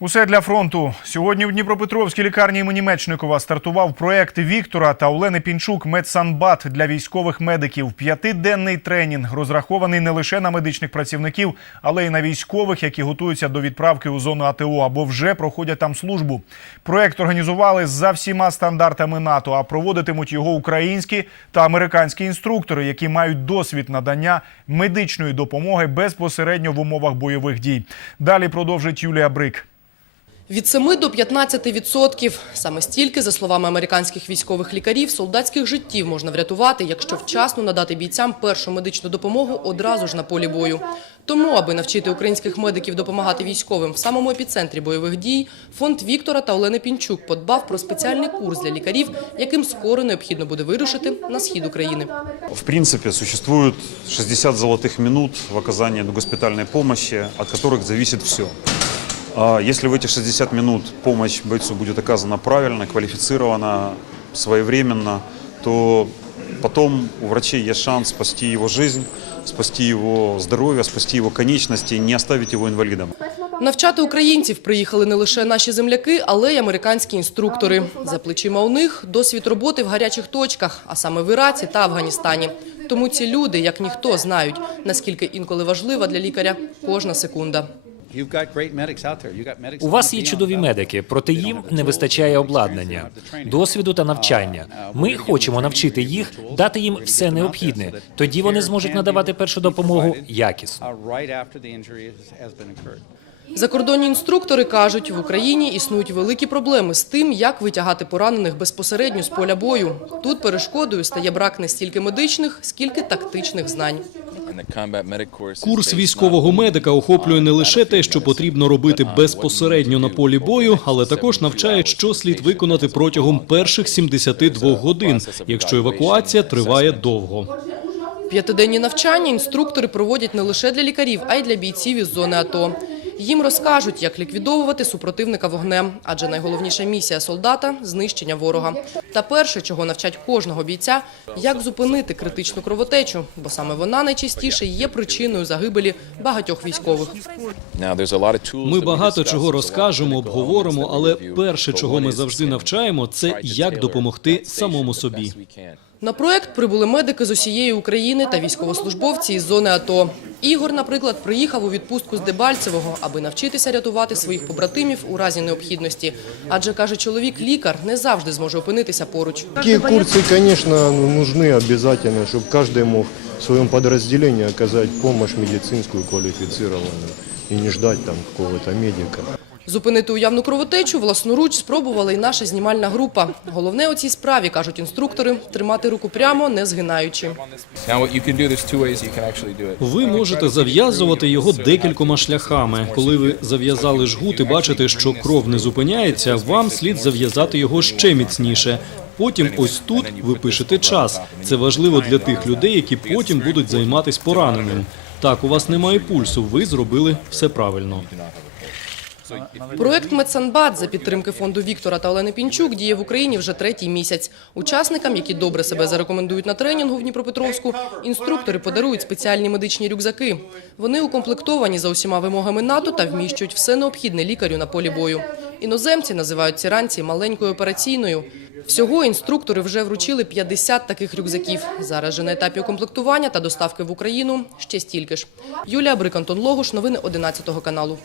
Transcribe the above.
Усе для фронту. Сьогодні в Дніпропетровській лікарні імені Мечникова стартував проект Віктора та Олени Пінчук «Медсанбат» для військових медиків. П'ятиденний тренінг розрахований не лише на медичних працівників, але й на військових, які готуються до відправки у зону АТО або вже проходять там службу. Проект організували за всіма стандартами НАТО, а проводитимуть його українські та американські інструктори, які мають досвід надання медичної допомоги безпосередньо в умовах бойових дій. Далі продовжить Юлія Брик. Від 7 до 15 відсотків. Саме стільки, за словами американських військових лікарів, солдатських життів можна врятувати, якщо вчасно надати бійцям першу медичну допомогу одразу ж на полі бою. Тому, аби навчити українських медиків допомагати військовим в самому епіцентрі бойових дій, фонд Віктора та Олени Пінчук подбав про спеціальний курс для лікарів, яким скоро необхідно буде вирушити на схід України. В принципе, существует 60 золотых минут в оказании госпитальной помощи, от которых зависит все. Если в эти 60 минут помощь бойцу будет оказана правильно, квалифицированно, своевременно, то потом у врачей есть шанс спасти его жизнь, спасти его здоровье, спасти его конечности, не оставить его инвалидом. Навчати українців приїхали не лише наші земляки, але й американські інструктори. За плечима у них досвід роботи в гарячих точках, а саме в Іраці та Афганістані. Тому ці люди, як ніхто, знають, наскільки інколи важлива для лікаря кожна секунда. У вас є чудові медики, проте їм не вистачає обладнання, досвіду та навчання. Ми хочемо навчити їх, дати їм все необхідне. Тоді вони зможуть надавати першу допомогу якісно. Закордонні інструктори кажуть, в Україні існують великі проблеми з тим, як витягати поранених безпосередньо з поля бою. Тут перешкодою стає брак не стільки медичних, скільки тактичних знань. Курс військового медика охоплює не лише те, що потрібно робити безпосередньо на полі бою, але також навчає, що слід виконати протягом перших 72 годин, якщо евакуація триває довго. П'ятиденні навчання інструктори проводять не лише для лікарів, а й для бійців із зони АТО. Їм розкажуть, як ліквідовувати супротивника вогнем, адже найголовніша місія солдата – знищення ворога. Та перше, чого навчать кожного бійця – як зупинити критичну кровотечу, бо саме вона найчастіше є причиною загибелі багатьох військових. Ми багато чого розкажемо, обговоримо, але перше, чого ми завжди навчаємо, це як допомогти самому собі. На проект прибули медики з усієї України та військовослужбовці із зони АТО. Ігор, наприклад, приїхав у відпустку з Дебальцевого, аби навчитися рятувати своїх побратимів у разі необхідності. Адже, каже чоловік, лікар не завжди зможе опинитися поруч. Такие курсы, конечно, ну, нужны обязательно, чтобы каждый мог в своем подразделении оказать помощь медицинскую квалифицированную и не ждать там какого-то медика. Зупинити уявну кровотечу власноруч спробувала і наша знімальна група. Головне у цій справі, кажуть інструктори, тримати руку прямо, не згинаючи. Ви можете зав'язувати його декількома шляхами. Коли ви зав'язали жгут і бачите, що кров не зупиняється, вам слід зав'язати його ще міцніше. Потім ось тут ви пишете час. Це важливо для тих людей, які потім будуть займатися пораненим. Так, у вас немає пульсу, ви зробили все правильно. Проект «Медсанбат» за підтримки фонду Віктора та Олени Пінчук діє в Україні вже третій місяць. Учасникам, які добре себе зарекомендують на тренінгу в Дніпропетровську, інструктори подарують спеціальні медичні рюкзаки. Вони укомплектовані за усіма вимогами НАТО та вміщують все необхідне лікарю на полі бою. Іноземці називають ці ранці маленькою операційною. Всього інструктори вже вручили 50 таких рюкзаків. Зараз же на етапі укомплектування та доставки в Україну ще стільки ж. Юлія Брик, Антон Логуш, новини 11 каналу.